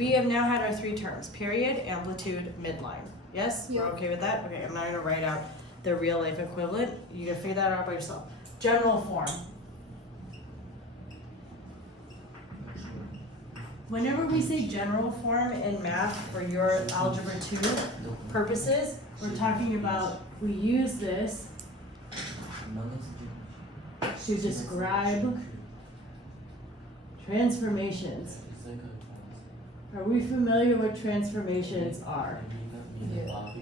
We have now had our three terms, period, amplitude, midline. Yes? Yeah. We're okay with that? Okay, I'm not gonna write out the real life equivalent. You gotta figure that out by yourself. General form. Whenever we say general form in math for your algebra 2 purposes, we're talking about, we use this to describe transformations. Are we familiar what transformations are? Yeah.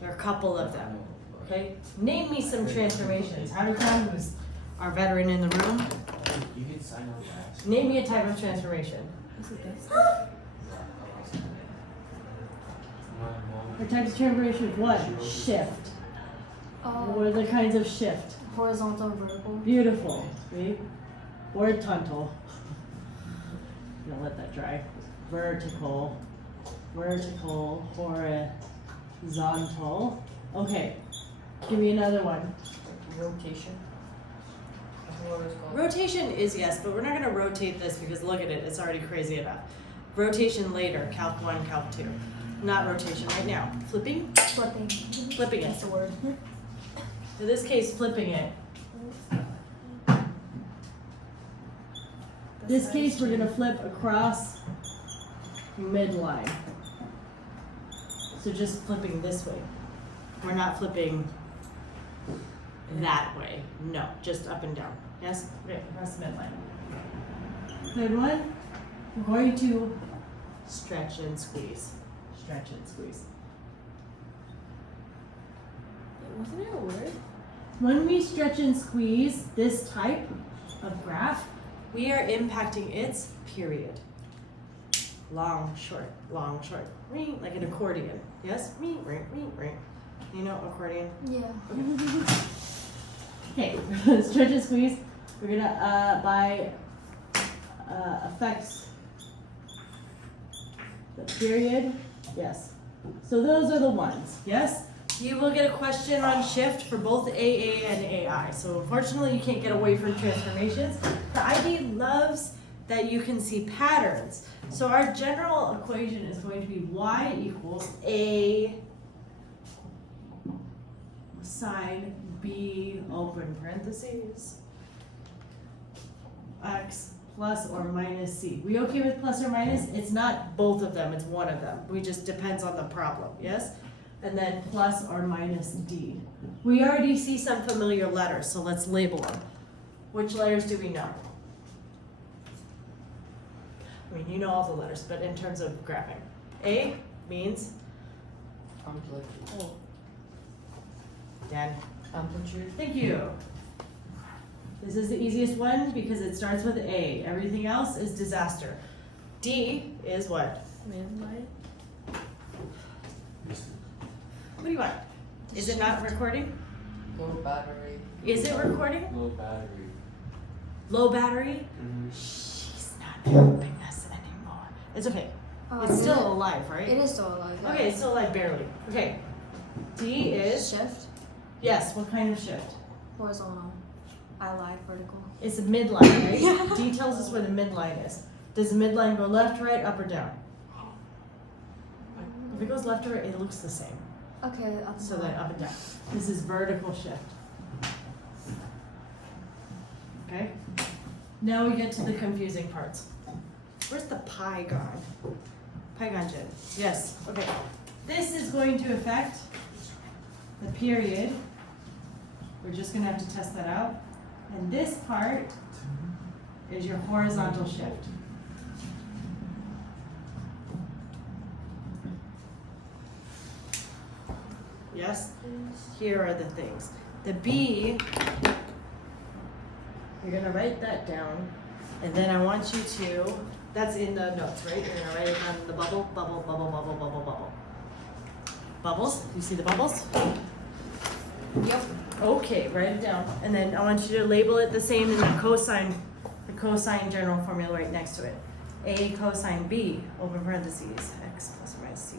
There are a couple of them. Okay? Name me some transformations. Harukan, who's our veteran in the room, You can sign up fast. name me a type of transformation. Is it this? A type of transformation is what? Shift. What are the kinds of shift? Horizontal, vertical. Beautiful. See? Horizontal. I'm gonna let that dry. Vertical. Vertical. Horizontal. Okay. Give me another one. Rotation. Rotation is yes, but we're not gonna rotate this because look at it, it's already crazy enough. Rotation later, calc 1, calc 2. Not rotation right now. Flipping? Flipping. Flipping it. That's the word. In this case, flipping it. This case, we're gonna flip across midline. So just flipping this way. We're not flipping that way. No, just up and down. Yes? Okay, across the midline. Third one, we're going to stretch and squeeze. Stretch and squeeze. Wasn't it a word? When we stretch and squeeze this type of graph, we are impacting its period. Long, short, ring, like an accordion. Yes? Ring, ring, ring, ring. You know accordion? Yeah. Okay, stretch and squeeze. We're gonna, by affects the period. Yes. So those are the ones. Yes? You will get a question on shift for both AA and AI. So unfortunately, you can't get away from transformations. The IB loves that you can see patterns. So our general equation is going to be y equals A sine B open parentheses x plus or minus c. We okay with plus or minus? It's not both of them, it's one of them. We just depends on the problem, yes? And then plus or minus d. We already see some familiar letters, so let's label them. Which letters do we know? I mean, you know all the letters, but in terms of graphing. A means? Amplitude. Oh. Dan. Amplitude. Thank you. This is the easiest one because it starts with A. Everything else is disaster. D is what? Midline. What do you want? Is it not recording? Low battery. Is it recording? Low battery. Low battery? Mm-hmm. She's not helping us anymore. It's okay. It's is still it? alive, right? It is still alive. Yeah. Okay, it's still alive barely. Okay. D is? Shift. Yes, what kind of shift? Horizontal. I lied. Vertical. It's a midline, right? D tells us where the midline is. Does the midline go left, right, up, or down? If it goes left or right, it looks the same. Okay. So then up and down. This is vertical shift. Okay? Now we get to the confusing parts. Where's the pi gone? Pi gone, Jen. Yes, okay. This is going to affect the period. We're just gonna have to test that out. And this part is your horizontal shift. Yes? Here are the things. The B, you're gonna write that down, and then I want you to, that's in the notes, right? You're gonna write it down in the bubble, bubble, bubble, bubble, bubble, bubble. Bubbles, you see the bubbles? Yep. Okay, write it down, and then I want you to label it the same in the cosine general formula right next to it. A cosine B, open parentheses, x plus or minus c.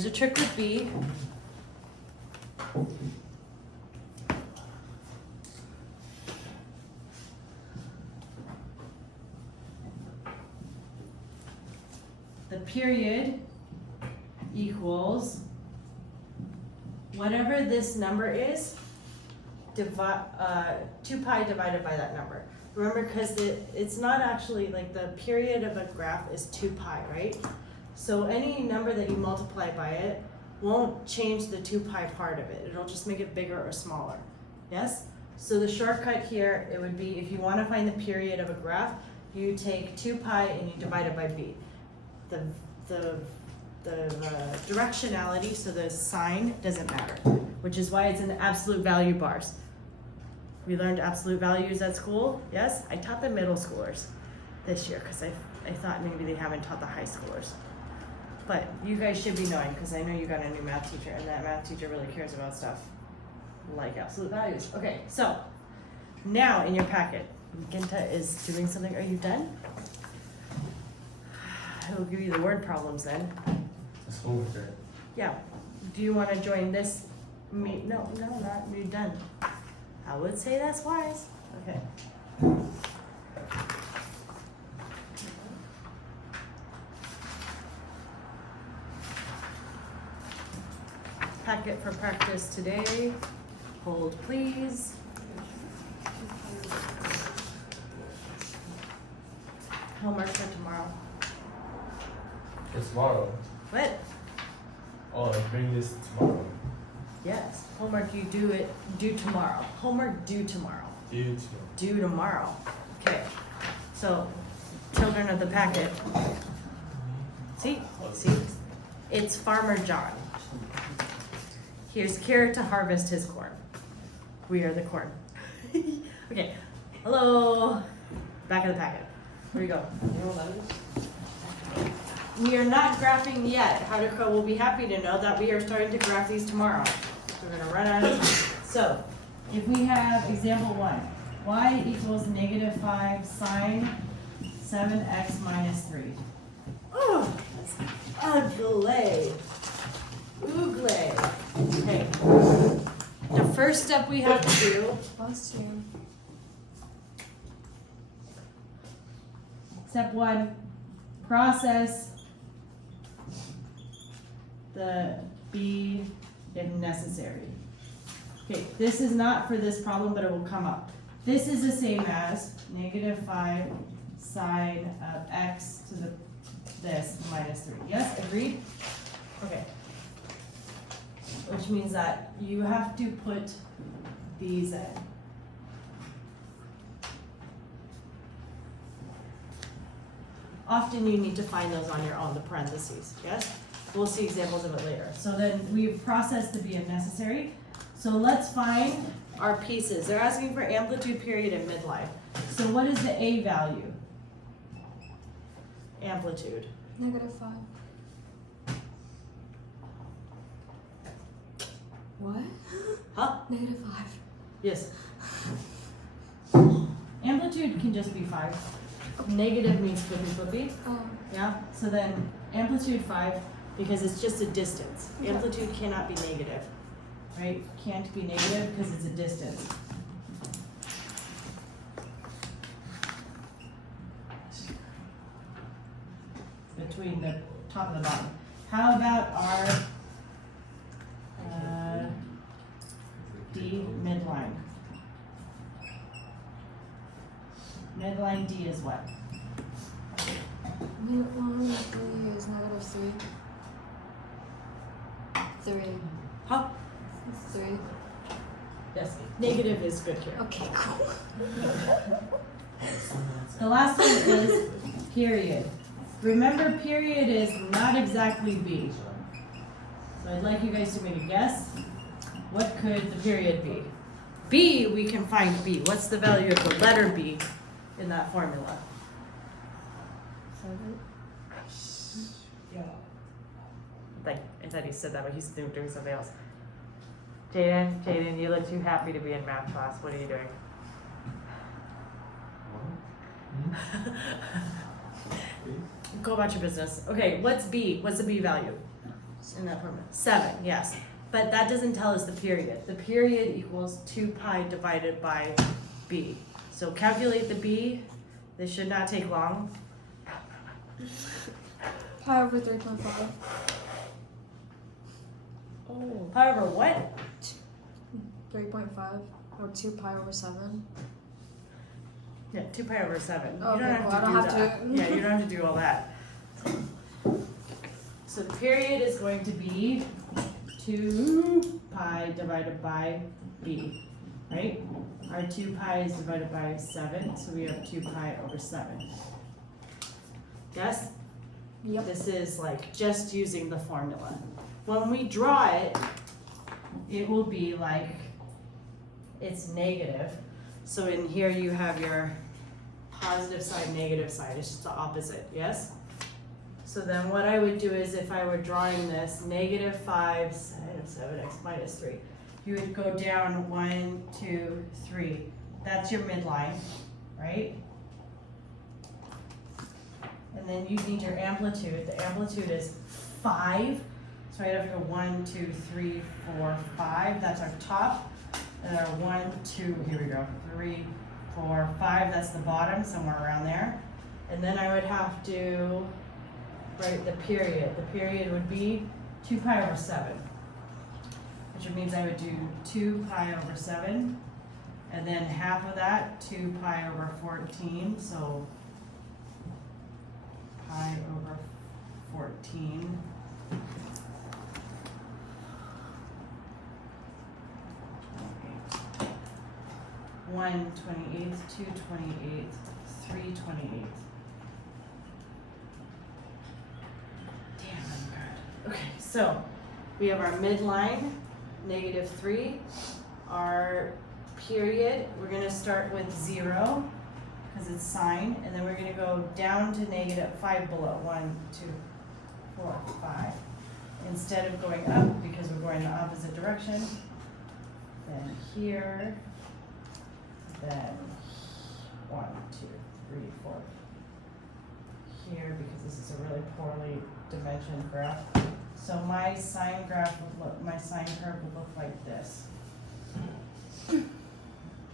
Here's a trick with B. The period equals whatever this number is, 2 pi divided by that number. Remember, because it's not actually, like, the period of a graph is 2 pi, right? So any number that you multiply by it won't change the 2 pi part of it. It'll just make it bigger or smaller. Yes? So the shortcut here, it would be, if you want to find the period of a graph, you take 2 pi and you divide it by b. The directionality, so the sign, doesn't matter, which is why it's in the absolute value bars. We learned absolute values at school, yes? I taught the middle schoolers this year because I thought maybe they haven't taught the high schoolers. But you guys should be knowing, because I know you got a new math teacher, and that math teacher really cares about stuff like absolute values. Okay, so now in your packet, Ginta is doing something. Are you done? I will give you the word problems then. Let's go with that. Yeah. Do you want to join this? No, not you done. I would say that's wise. Okay. Packet for practice today. Hold, please. Homework for tomorrow. It's tomorrow. What? Oh, I bring this tomorrow. Yes. Homework you do tomorrow. Homework due tomorrow. Due tomorrow. Okay. So, children of the packet. See? It's Farmer John. Here's care to harvest his corn. We are the corn. Okay. Hello. Back of the packet. Here we go. We are not graphing yet. Haruka will be happy to know that we are starting to graph these tomorrow. We're gonna run out of time. So, if we have example 1, y equals -5 sine 7x minus 3. Oh, that's ugly. Oogle. Okay. The first step we have to do. Step 1, process the b if necessary. Okay, this is not for this problem, but it will come up. This is the same as -5 sine of x to this minus 3. Yes, agreed? Okay. Which means that you have to put these in. Often you need to find those on your own, the parentheses, yes? We'll see examples of it later. So then we've processed the b if necessary. So let's find our pieces. They're asking for amplitude, period, and midline. So what is the a value? Amplitude. -5. What? Huh? -5. Yes. Amplitude can just be 5. Negative means flippy. Oh. Yeah? So then amplitude 5, because it's just a distance. Okay. Amplitude cannot be negative. Right? Can't be negative because it's a distance. Between the top and the bottom. How about our D midline? Midline D is what? Midline D is -3. 3. Huh? 3. Yes. Negative is good here. Okay, cool. The last one is period. Remember, period is not exactly B. So I'd like you guys to make a guess. What could the period be? B, we can find B. What's the value of the letter B in that formula? 7. Like, I thought he said that, but he's doing something else. Jaden, you look too happy to be in math class. What are you doing? Go about your business. Okay, what's B? What's the B value? in that formula? 7, yes. But that doesn't tell us the period. The period equals 2 pi divided by b. So calculate the b. This should not take long. Pi over 3.5. Oh. Pi over what? 3.5 or 2 pi over 7. Yeah, 2 pi over 7. Okay, You don't have well, to I don't do have that. to. Yeah, you don't have to do all that. So the period is going to be 2 pi divided by b, right? Our 2 pi is divided by 7, so we have 2 pi over 7. Yes? Yep. This is like just using the formula. When we draw it, it will be like it's negative. So in here you have your positive side, negative side. It's just the opposite, yes? So then what I would do is if I were drawing this, negative 5 sine of 7x minus 3, you would go down 1, 2, 3. That's your midline, right? And then you need your amplitude. The amplitude is 5. So I'd have to go 1, 2, 3, 4, 5. That's our top. And our 1, 2, here we go, 3, 4, 5. That's the bottom, somewhere around there. And then I would have to write the period. The period would be 2 pi over 7, which means I would do 2 pi over 7, and then half of that, 2 pi over 14, so pi over 14. 1 28th, 2 28th, 3 28th. Damn, I'm good. Okay, so we have our midline, negative 3. Our period, we're going to start with 0 because it's sine, and then we're going to go down to negative 5 below. 1, 2, 4, 5. Instead of going up because we're going the opposite direction, then here. Then 1, 2, 3, 4 here, because this is a really poorly dimensioned graph. So my sine graph would look, my sine curve would look like this.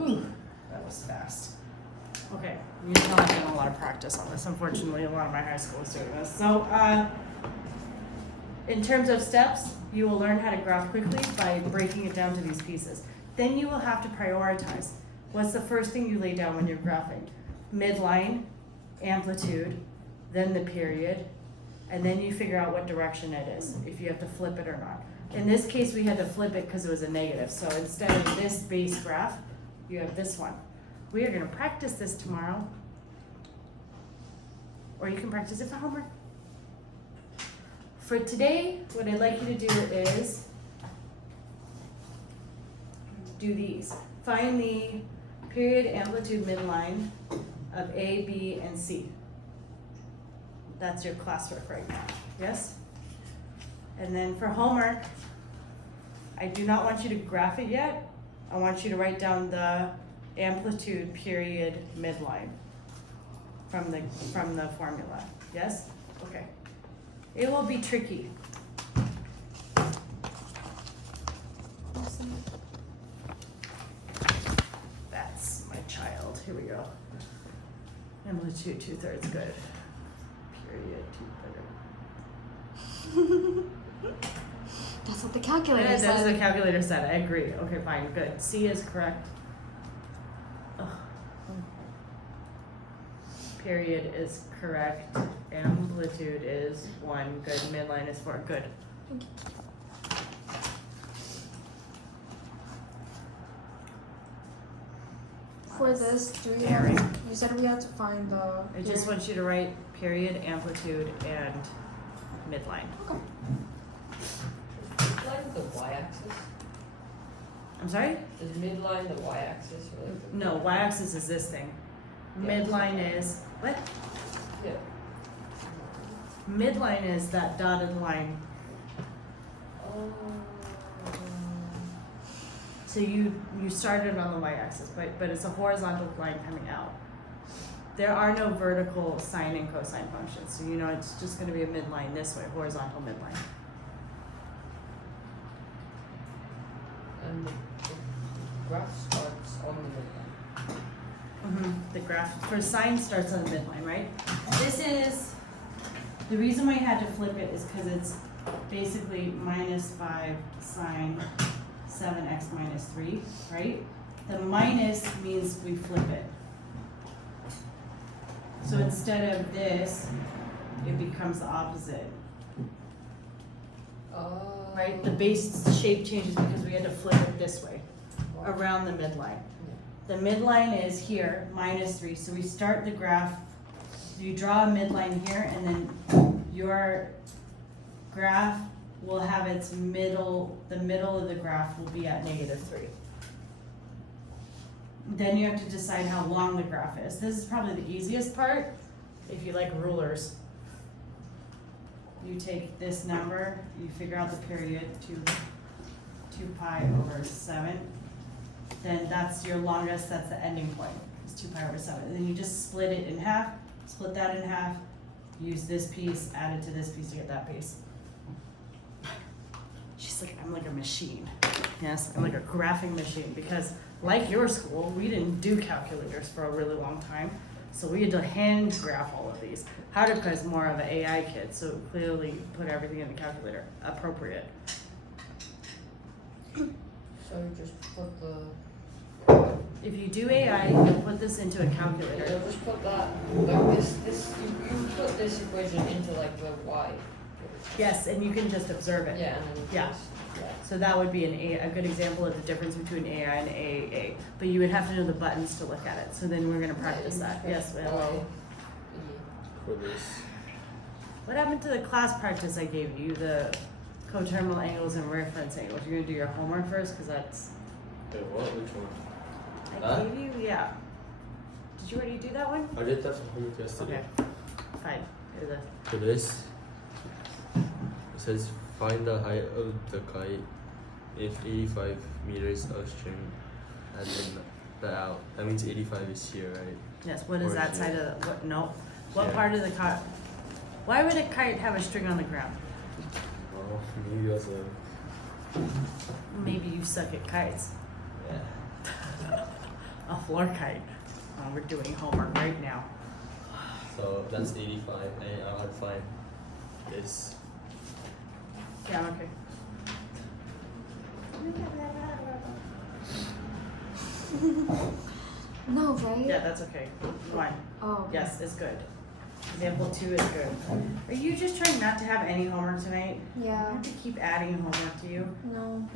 Ooh, that was fast. Okay, you can tell I've done a lot of practice on this. Unfortunately, a lot of my high school is doing this. So, in terms of steps, you will learn how to graph quickly by breaking it down to these pieces. Then you will have to prioritize. What's the first thing you lay down when you're graphing? Midline, amplitude, then the period, and then you figure out what direction it is, if you have to flip it or not. In this case, we had to flip it because it was a negative. So instead of this base graph, you have this one. We are going to practice this tomorrow, or you can practice it for homework. For today, what I'd like you to do is do these. Find the period, amplitude, midline of A, B, and C. That's your classwork right now, yes? And then for homework, I do not want you to graph it yet. I want you to write down the amplitude, period, midline from the formula, yes? Okay. It will be tricky. That's my child. Here we go. Amplitude 2/3 good. Period 2/3. That's what the calculator That is the said. calculator said. I agree. Okay, fine, good. C is correct. Ugh. Period is correct. Amplitude is 1. Good. Midline is 4. Good. Thank you. For this, do we Very. have, you said we had to find the. I just want you to write period, amplitude, and midline. Okay. Midline the y-axis? I'm sorry? Is midline the y-axis or like the? No, y-axis is this thing. Yeah. Midline is, what? Yeah. Midline is that dotted line. Oh. So you started on the y-axis, but it's a horizontal line coming out. There are no vertical sine and cosine functions, so you know it's just going to be a midline this way, horizontal midline. graph starts on the midline. The graph for sine starts on the midline, right? This is, the reason why I had to flip it is because it's basically -5 sine 7x minus 3, right? The minus means we flip it. So instead of this, it becomes the opposite, right? The base shape changes because we had to flip it this way, around the midline. The midline is here, -3, so we start the graph, you draw a midline here, and then your graph will have its middle, the middle of the graph will be at -3. Then you have to decide how long the graph is. This is probably the easiest part, if you like rulers. You take this number, you figure out the period, 2 pi over 7. Then that's your longest, that's the ending point, it's 2 pi over 7. And then you just split it in half, split that in half, use this piece, add it to this piece to get that piece. She's like, I'm like a machine. Yes, I'm like a graphing machine, because like your school, we didn't do calculators for a really long time. So we had to hand graph all of these. Hardika is more of an AI kid, so clearly put everything in the calculator, appropriate. So you just put the. If you do AI, you'll put this into a calculator. You'll just put that like this. You put this equation into like the y. Yes, and you can just observe it. Yeah, and then Yeah. just, So that would be a good example of the difference between AI and AAA. But you would have to know the buttons to look at it. So then we're gonna practice that. Yes, we will. For this. What happened to the class practice I gave you? The coterminal angles and reference angles. You're gonna do your homework first, because that's. Wait, what? Which one? I gave you, yeah. Did you already do that one? I did that for homework yesterday. Okay. Fine. Here's the. For this, it says find the height of the kite if 85 meters upstream and then that out. That means 85 is here, right? Yes. What is Or that is side it- of the? What? No. What Yeah. part of the kite? Why would a kite have a string on the ground? Oh, maybe it was a. Maybe you suck at kites. Yeah. A floor kite. We're doing homework right now. So that's 85, and I'll have to find this. Yeah, okay. No, right? Yeah, that's okay. One. Oh. Okay. Yes, it's good. Example 2 is good. Are you just trying not to have any homework tonight? I Yeah. have to keep adding homework to you. No.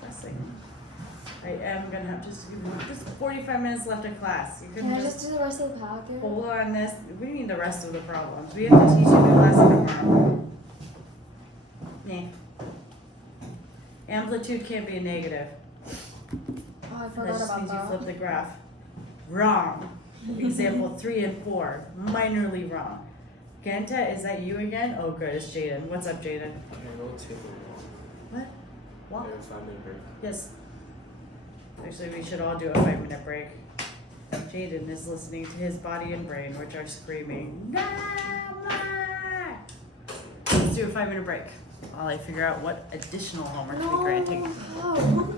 Blessing. I am gonna have just 45 minutes left of class. You Can can I just just do the rest of the packet? hold on this. We need the rest of the problems. We have to teach you a new lesson tomorrow. Nah. Amplitude can't be a negative. Oh, I That forgot just about means you that. flip the graph. Wrong. Example 3 and 4, minorly wrong. Genta, is that you again? Oh good, it's Jaden. What's up, Jaden? I know it's here for What? What? a 5-minute break. Yes. Actually, we should all do a 5-minute break. Jaden is listening to his body and brain, which are screaming, Mama! Let's do a 5-minute break while I figure out what additional homework we're granting. No.